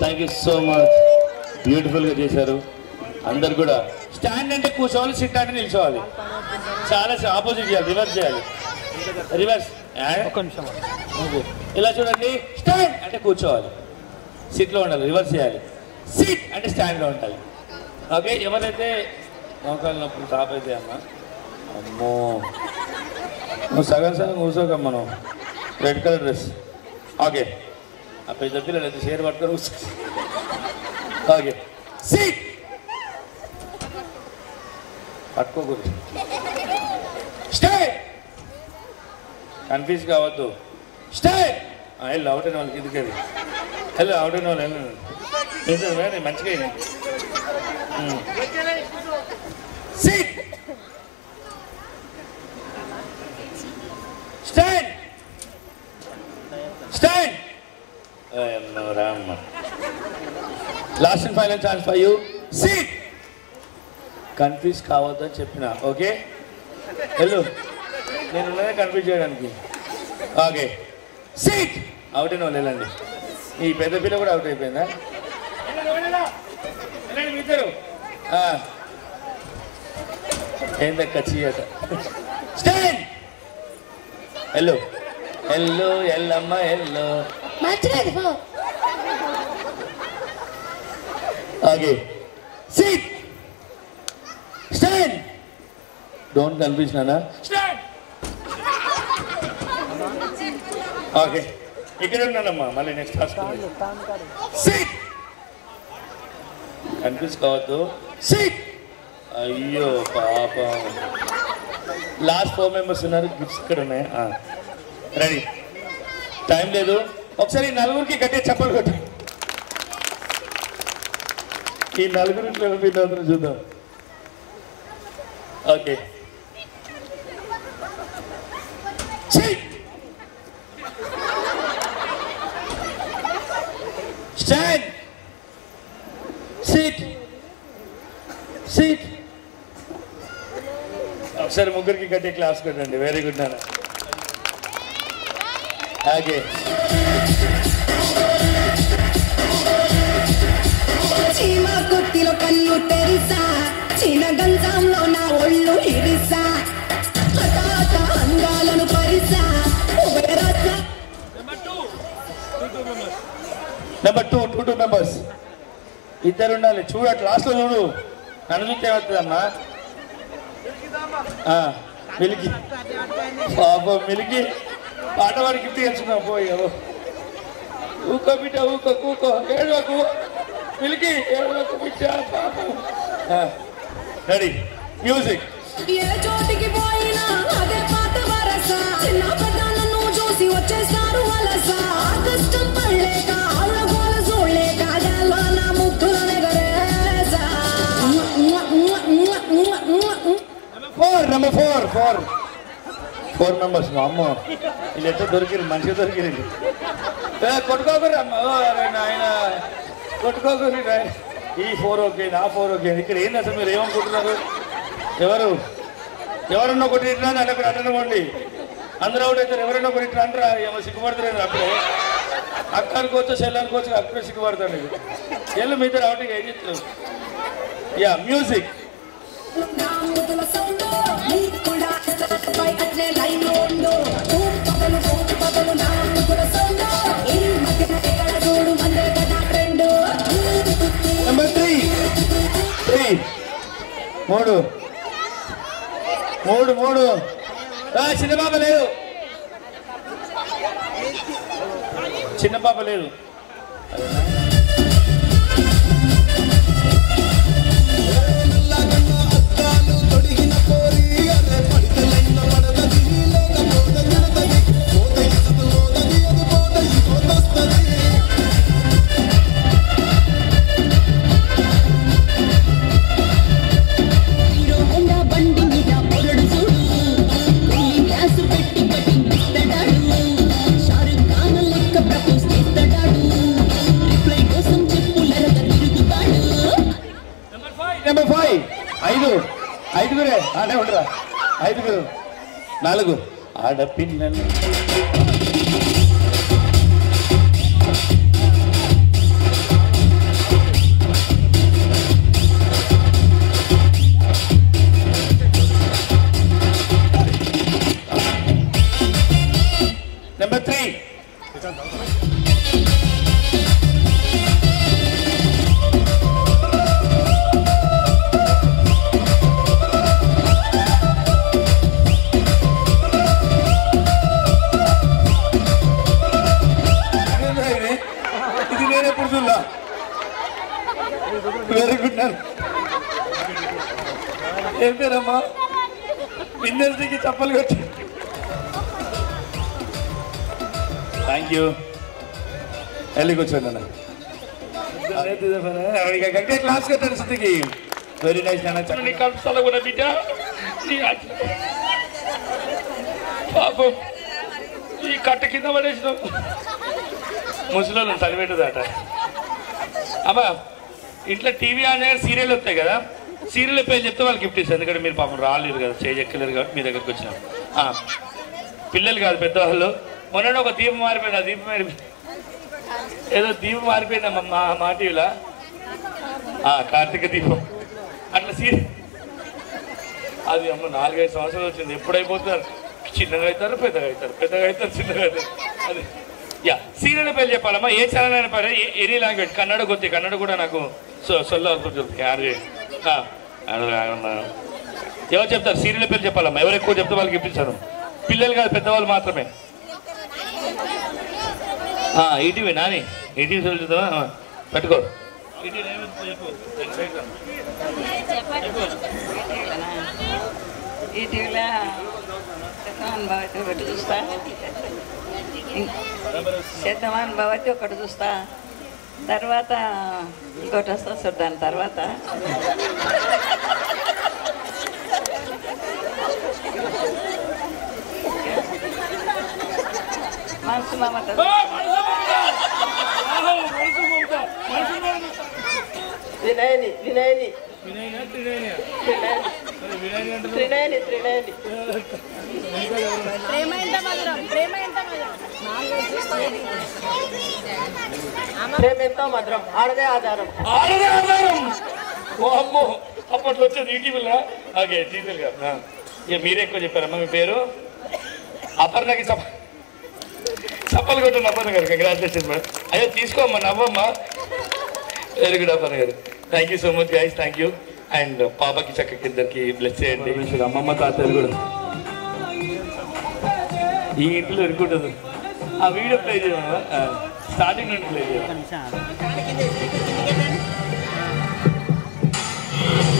థ్యాంక్ యూ సో మచ్. బ్యూటిఫుల్గా చేశారు. అందరు కూడా స్టాండ్ అంటే కూర్చోవాలి, సిట్ అంటే నిల్చోవాలి. చాలా ఆపోజిట్ చేయాలి, రివర్స్ చేయాలి. రివర్స్ ఇలా చూడండి. స్టాండ్ అంటే కూర్చోవాలి, సిట్లో ఉండాలి. రివర్స్ చేయాలి. సిట్ అంటే స్టాండ్లో ఉండాలి. ఓకే, ఎవరైతే మోకాలు నొప్పులు టాప్ అయితే అమ్మో నువ్వు సగం కూర్చోకమ్మ, నువ్వు రెడ్ కలర్ డ్రెస్. ఓకే, ఆ పెద్ద పిల్లలు అయితే షేర్ పట్టుకొని కూర్చో. ఓకే, సిట్ పట్టుకోకూడదు. స్టే, కన్ఫ్యూజ్ కావద్దు. స్టే, వెళ్ళు అవుట్ అయిన వాళ్ళకి ఎందుకది. హలో అవుట్ అయిన వాళ్ళు వెళ్ళండి మంచిగా. Sit, stand, stand. Last and final chance for you. Sit. Confuse కావద్దు అని చెప్పిన. ఓకే, హలో నేను ఉన్నదే కన్ఫ్యూజ్ చేయడానికి. Okay, SIT. అవుట్ అయిన వాళ్ళు వెళ్ళండి. ఈ పెద్ద పిల్ల కూడా అవుట్ అయిపోయిందా? ఇద్దరు ఏందక్క చీయట. స్టాండ్. హలో హలో ఎల్లమ్మ ఎల్లో. Okay, sit, stand. Don't confuse నానా. స్టాండ్. ఓకే, ఇక్కడ ఉన్నానమ్మా, మళ్ళీ నెక్స్ట్ హాస్పిటల్. సిట్. కన్ఫ్యూజ్ కావద్దు. సిట్. అయ్యో పాపం, లాస్ట్ 4 మెంబర్స్ ఉన్నారు. గిఫ్ట్స్ ఇక్కడ ఉన్నాయి. రెడీ, టైం లేదు. ఒకసారి ఈ నలుగురికి గట్టిగా చప్పలు కొట్టు. ఈ నలుగురిట్లో ఎవరు చూద్దాం. Okay, stand, SIT, SIT. ఒకసారి ముగ్గురికి గట్టి క్లాస్ కొట్టండి. వెరీ గుడ్ నాన్న. ఓకే, చీమ కొత్తిలో కన్ను తెరిసా, చీన గంజంలో నా ఒళ్ళు ఇరిసా, హఠాత అంగాలను పరిసా. నెంబర్ 2 మెంబర్స్ ఇద్దరు ఉండాలి. చూడు అట్లా లాస్ట్లో చూడు, నన్ను చూస్తే ఏమవుతుందమ్మా? మిలికి పాప మిలికి పాటవాడి గిఫ్ట్ గెలుచుకున్నావు. పోయి ఊకో బిడ్డ ఊకో కూకో ఏడవకు మిలికి ఏడవకు బిడ్డ పాపం. Ready music. ఏ చోటికి పోయినా అదే పాత వరస, చిన్న పెద్దలను చూసి వచ్చేస్తారు వలస. కష్టం పడలేక ఆళ్ళగోల చూడలేక గల్వా నా ముగ్గులనే గరేసా. Number 4 members. మా అమ్మ వీళ్ళు ఎట్లా దొరికిరు, మంచిగా దొరికిరండి. కొట్టుకోకరి అమ్మ, ఆయన కొట్టుకోకరి. ఈ 4 ఓకే, నా 4 ఓకే. ఇక్కడ ఏంటి అసలు మీరు ఏమనుకుంటున్నారు? ఎవరన్నా ఒకటి ఇట్లా అని అక్కడ అటనవ్వండి. అందరూ ఒకటి అవుతారు. ఎవరైనా ఒకటి ఇట్లా అంటారా? ఏమో సిగ్గుపడతారు అప్పుడే. అక్క అనుకోవచ్చు, చెల్లి అనుకోవచ్చు, అక్కడే సిగ్గుపడతాను. చెల్లు మీతో రావటం ఏం చెప్తారు? Yeah music. నెంబర్ 3 మూడు. చిన్న పాప లేదు, చిన్న పాప లేదు. నెంబర్ 5 ఐదుగురే ఆడే ఉండరా? 4 ఆడపిల్లలు. Number 3 very good. ఏం పేరమ్మా? విన్నర్స్కి చప్పలు కొట్టి. Thank you. వెళ్ళి కూర్చోండి అన్న. క్లాస్ కట్టాను శృతికి. వెరీ నైస్ అన్న. కలుస్తాలో కూడా బిడ్డ పాపం ఈ కట్ట కింద పడేసిన ముసలి చదివేటదట. అమ్మా ఇంట్లో టీవీ ఆన్ చేయగా సీరియల్ వస్తాయి కదా, సీరియల్ పేరు చెప్తే వాళ్ళు గిఫ్ట్ ఇస్తారు. ఎందుకంటే మీరు పాపం రాలేరు కదా, చేయక్కలేరు కాబట్టి మీ దగ్గరకు వచ్చినాం. పిల్లలు కాదు పెద్దవాళ్ళు. మొన్న ఒక దీపం మారిపోయింది. ఆ దీపం ఏదో దీపం మారిపోయిందమ్మా మా టీవీలో. కార్తీక దీపం అట్లా సీరియల్. అది అమ్మ 4-5 సంవత్సరాలు వచ్చింది. ఎప్పుడైపోతున్నారు? చిన్నగా అవుతారు, పెద్దగా అవుతారు, చిన్నగా అవుతారు. అది యా సీరియల్ పేరు చెప్పాలమ్మా. ఏ ఛానల్ అయినా పేరు, ఎనీ లాంగ్వేజ్. కన్నడ కొద్ది, కన్నడ కూడా నాకు యారు ఎవరు చెప్తారు? సీరియల్ పేరు చెప్పాలమ్మా. ఎవరు ఎక్కువ చెప్తే వాళ్ళకి ఇప్పించారు. పిల్లలు కాదు, పెద్దవాళ్ళు మాత్రమే. ఈటీవీ నాని, ఈటీవీ చూద్దామా? పెట్టుకో. ఈటీవీలో ఒకటి చూస్తా, శతమాన్ భవతి ఒకటి చూస్తా, తర్వాత ఇంకోటి వస్తా చూడ్డాను. తర్వాత మనసు మమత, వినయని వినయని త్రినయని త్రినయని ప్రేమ ఎంతో మధురం, ఆడదే ఆధారం. ఆడదే ఆధారం. ఓ అమ్మో, అప్పట్లో వచ్చేది ఈటీవీలో. ఓకే డీటెయిల్గా ఇక మీరే ఎక్కువ చెప్పారమ్మా. మీ పేరు? అపర్ణకి చప్పలు కొట్టండి అప్పన్న గారు. Congratulation madam. అయ్యో తీసుకోమ్మా, నవ్వమ్మా. వెరీ గుడ్ అప్పన్న గారు. Thank you so much guys, thank you. And పాపకి చక్కకి ఇద్దరికి బ్లెస్ చేయండి. అమ్మమ్మ తాతలు కూడా ఈ ఇంట్లో ఇరుకుంటుంది. ఆ వీడియో ప్లే చేయమా, స్టార్టింగ్ నుండి ప్లే చేయాలి. Thank you.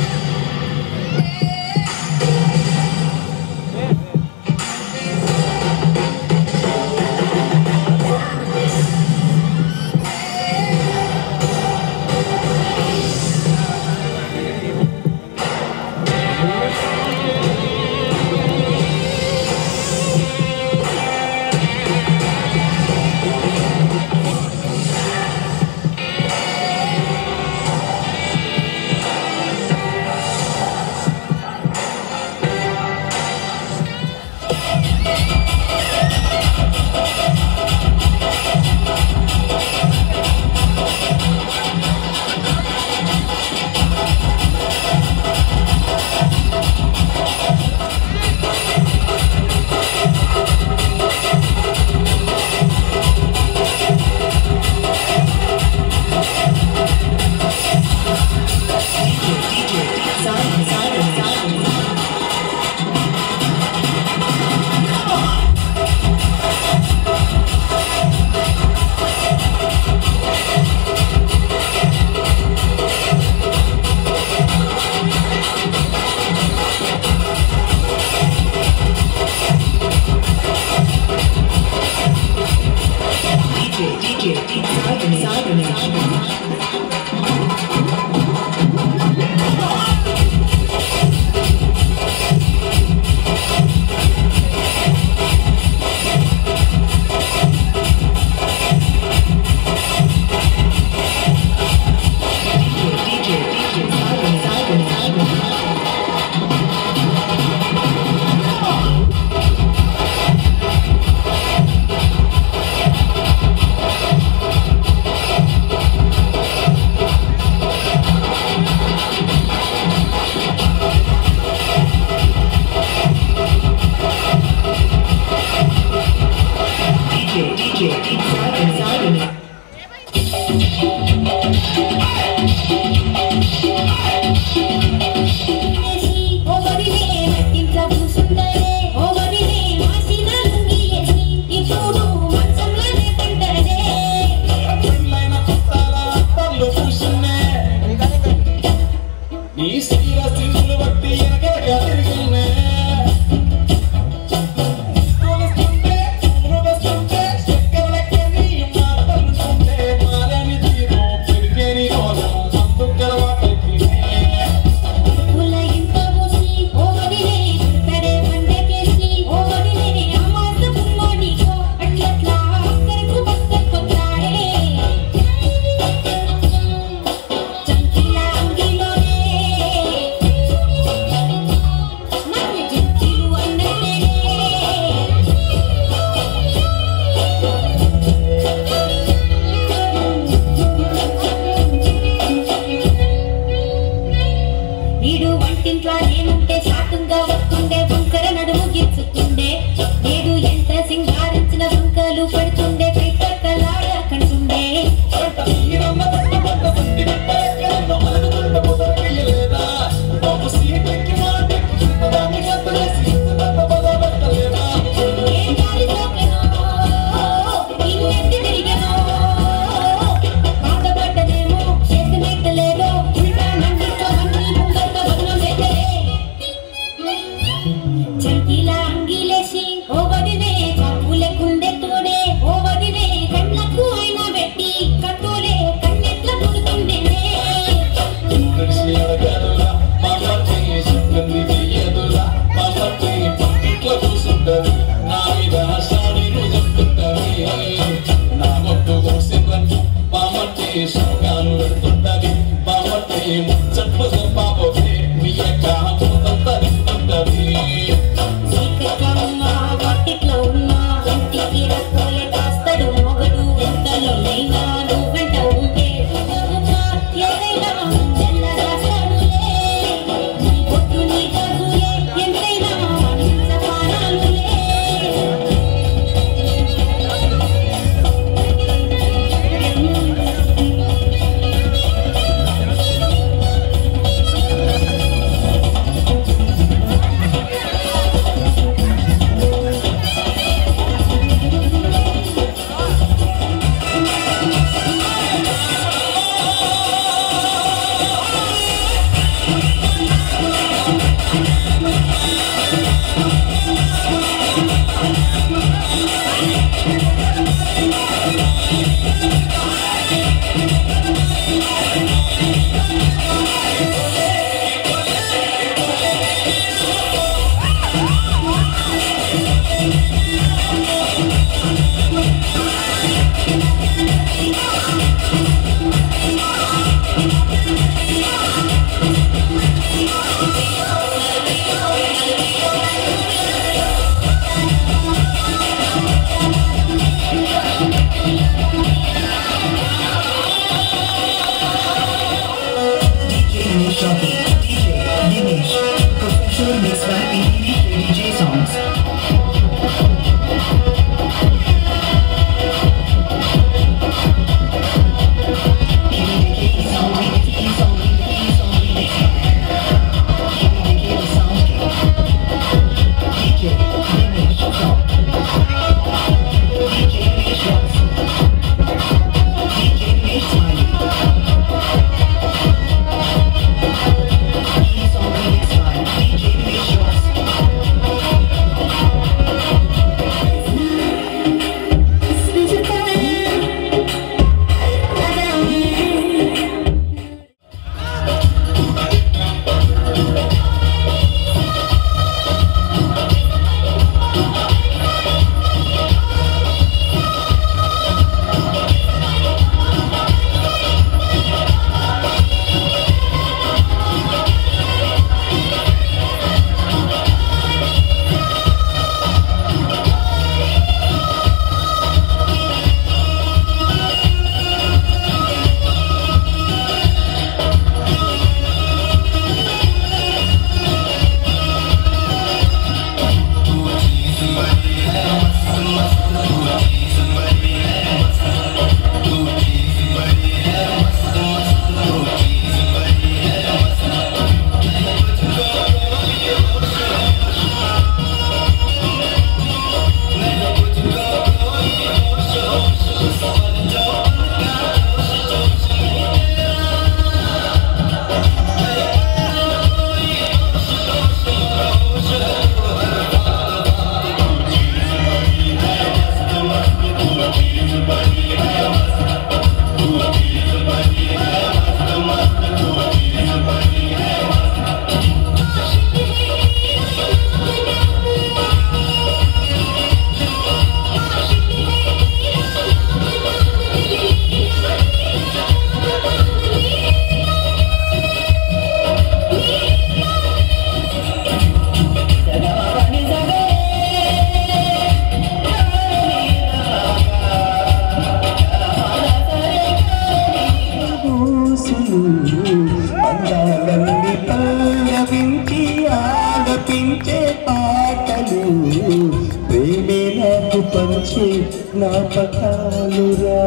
జ్ఞాపకాలురా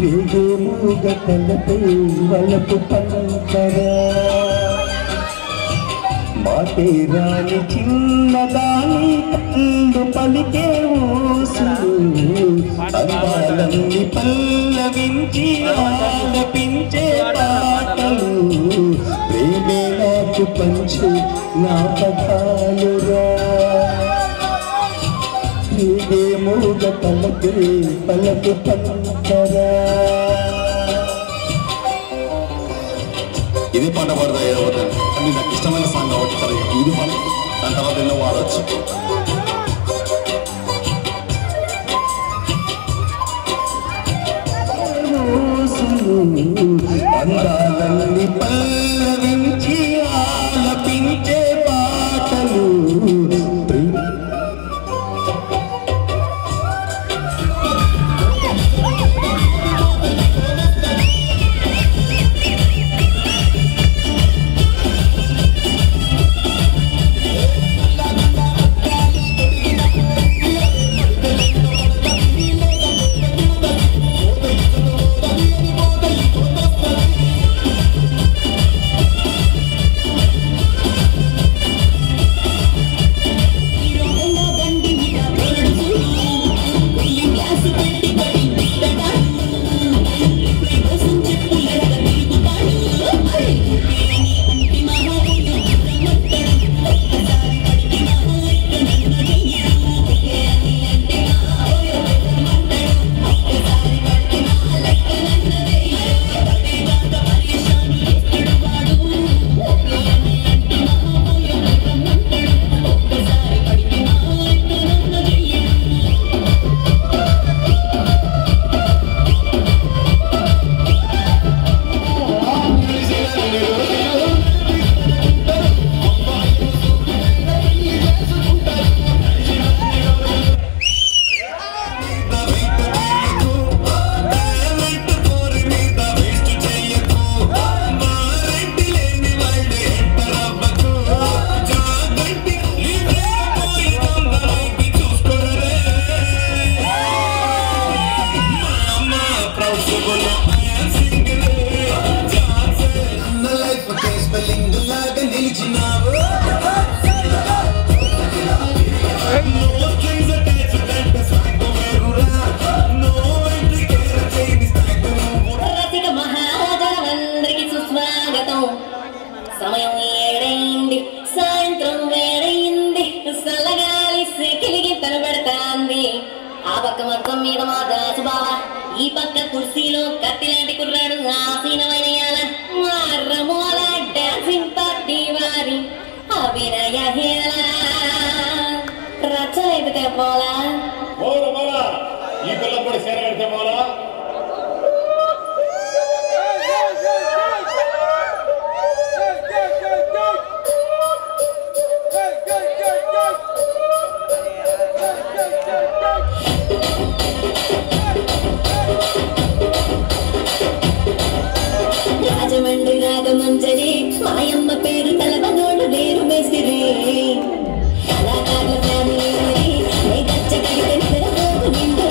రేగే మూగటలపై వలపు పంకరా మాటే రాని చిన్నదాని కళ్ళు పలికే ఊసులు అందాలన్నీ పల్లవించి ఆలపించే పాటలు ప్రేమే నాకు పంచు జ్ఞాపకాలురా రేగే మూగటలపై వలపు పంకరా. ఇదే పాట పాడదా ఏడవద్దని అంటే నాకు ఇష్టమైన సాంగ్ కాబట్టి సరే ఇది పాట దాని తర్వాత ఎన్నో వాడవచ్చు. అందాలన్నీ పల్లవించి ఆలపించే పాటలు పక్క మంచం మీద మా దాసు బావ ఈ పక్క కుర్సీలో కత్తిలాంటి కుర్రాడు ఆసీనమైన రమోల డాన్సింగ్ పార్టీ వారి అభినయ హేళ రచ్చ ఎదితే పోలా ఈ పిల్ల కూడా సేరగడితే పోలా రాజమండ్రి రాగమంజరి మాయమ్మ పేరు తలవనోడు వేరు మేసిరి కళాకారుల ఫ్యామిలీ గచ్చ కడితే నిండు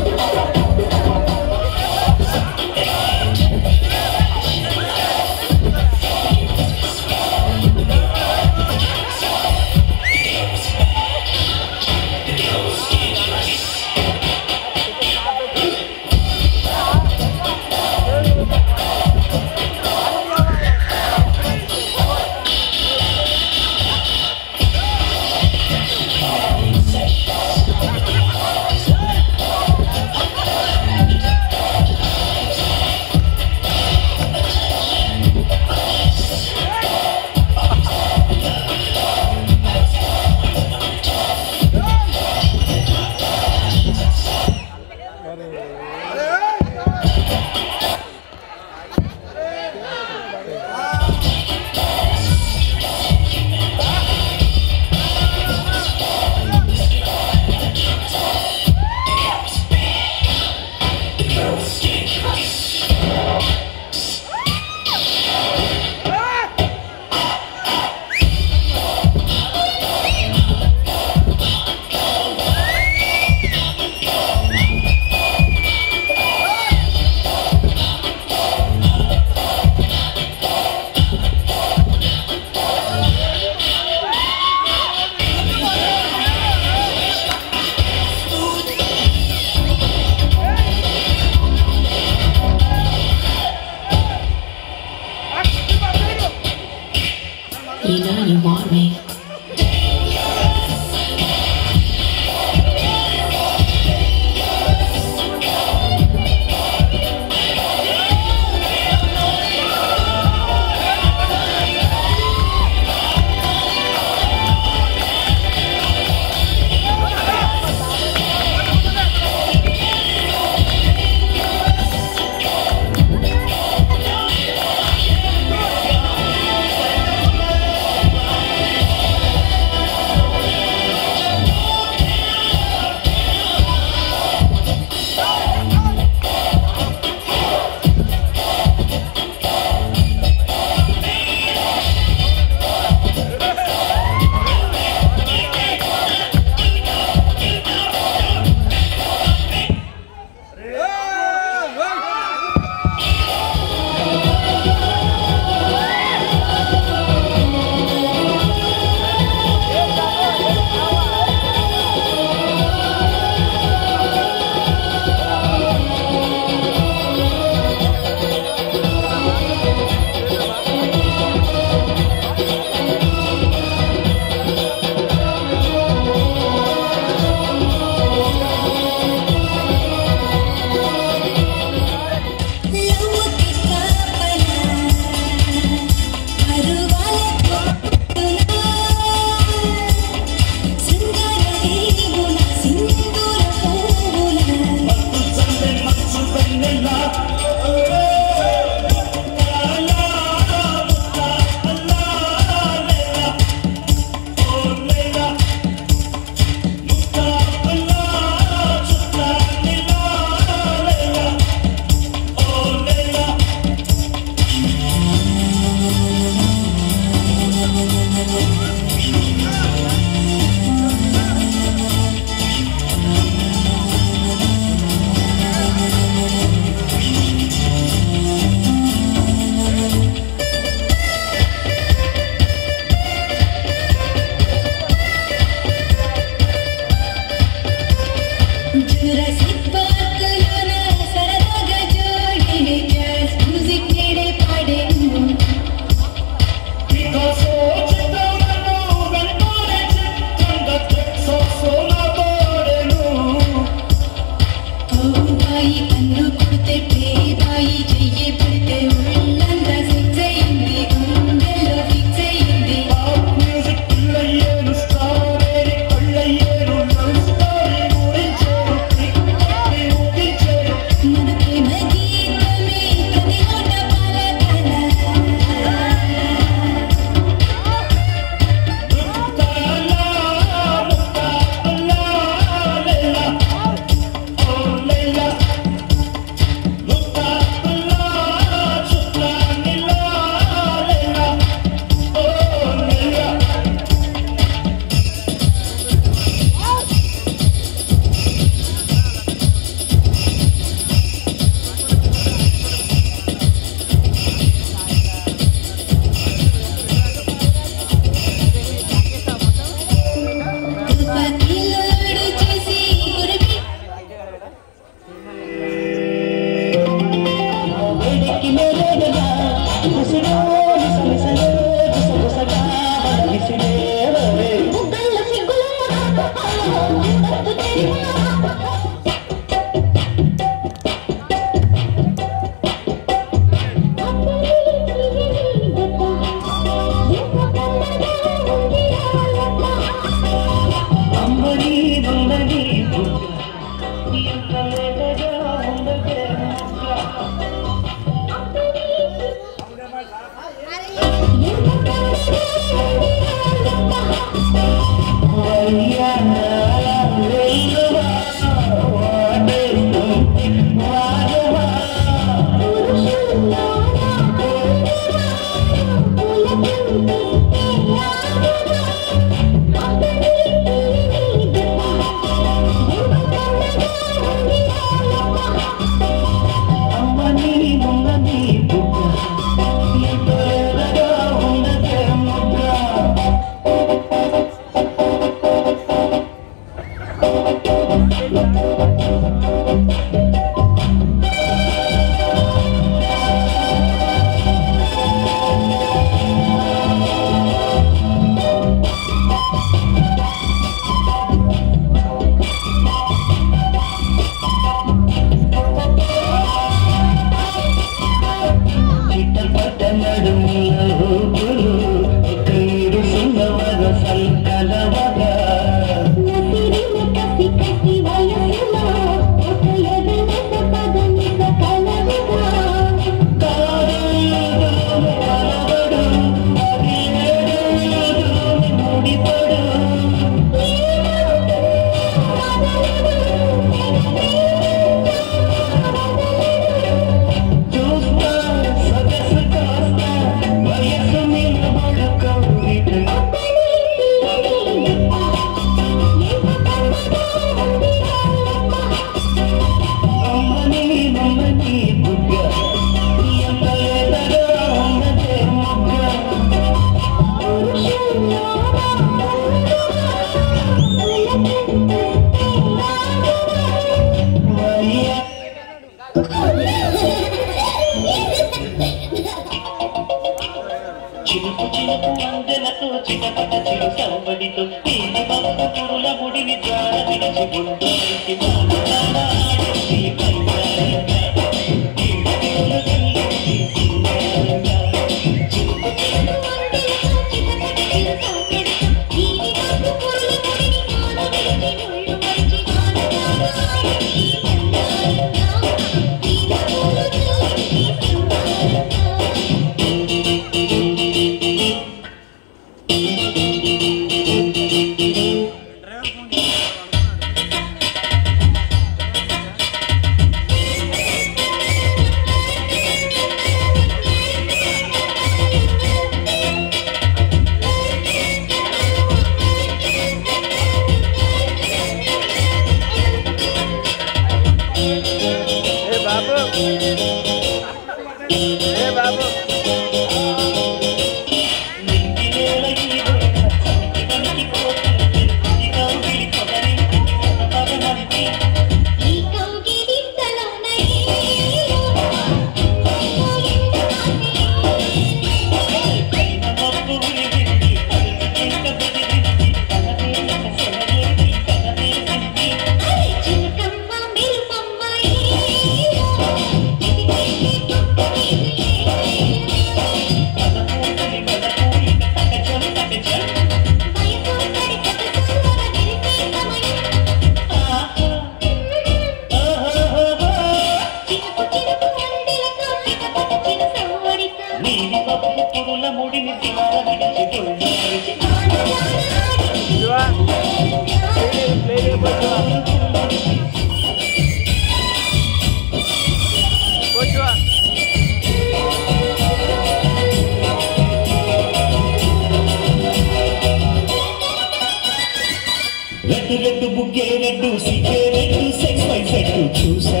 సిగరెట్ సెక్స్ వై సెట్ చూసా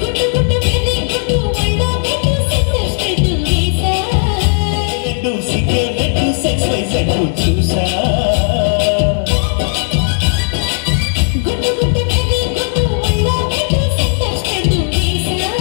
గుట్టు గుట్టు వెరీ గుట్టు వల్ల పెట్టు సెక్స్ పెట్టు వేసా సిగరెట్ సెక్స్ వై సెట్ చూసా గుట్టు గుట్టు వెరీ గుట్టు వల్ల పెట్టు సెక్స్ పెట్టు వేసా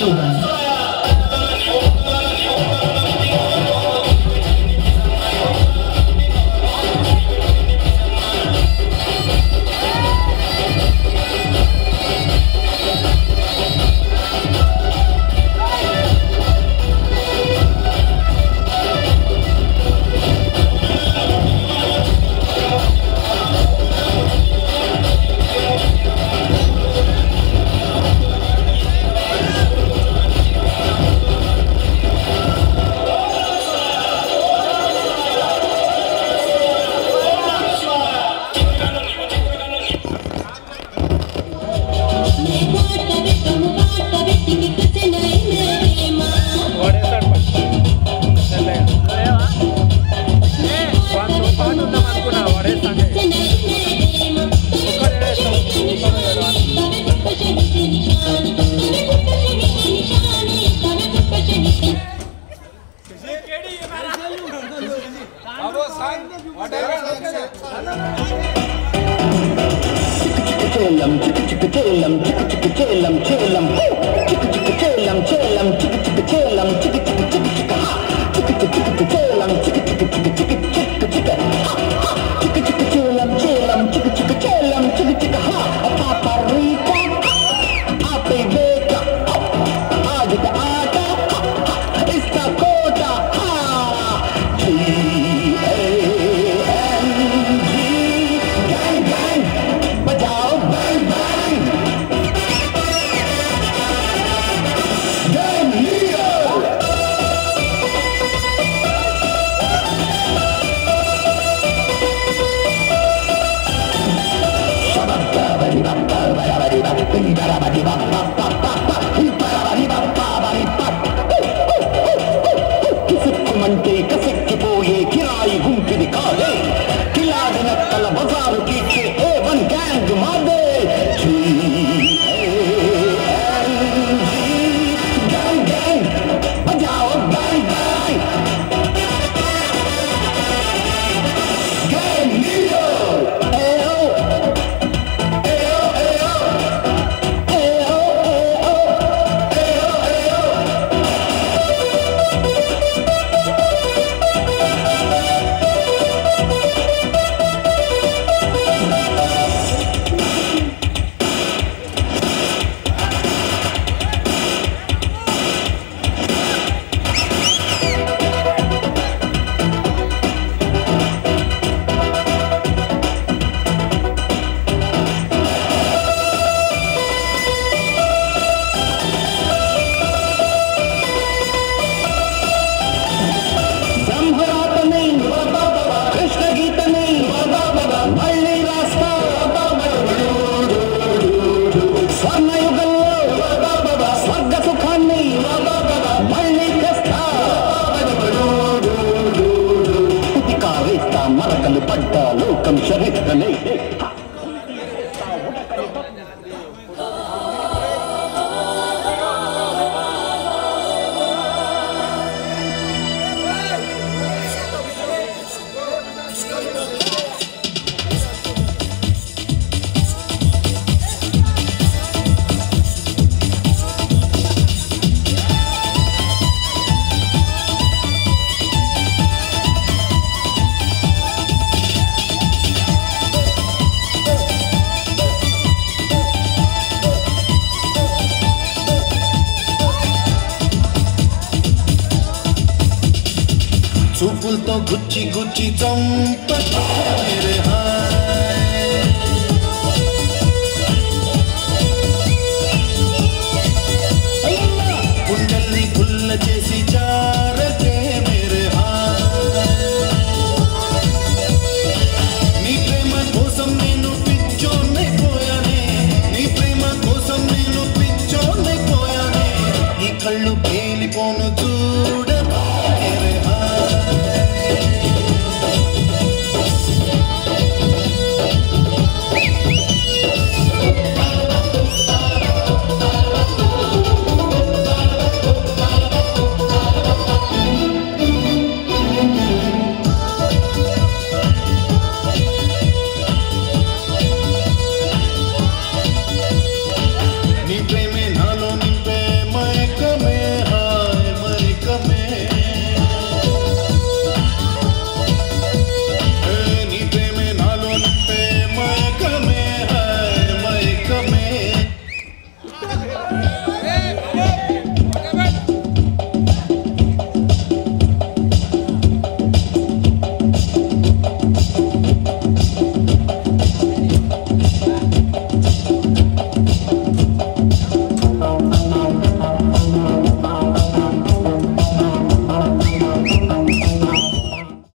Shogun. చూపులతో గుచ్చి గుచ్చి చంపకే మేరే హాయ్ గుండెల్ని గుల్ల చేసి చారకే మేరే హాయ్ నీ ప్రేమ కోసం నేను పిచ్చోనైపోయానే నీ ప్రేమ కోసం నేను పిచ్చోనైపోయానే నీ కళ్ళు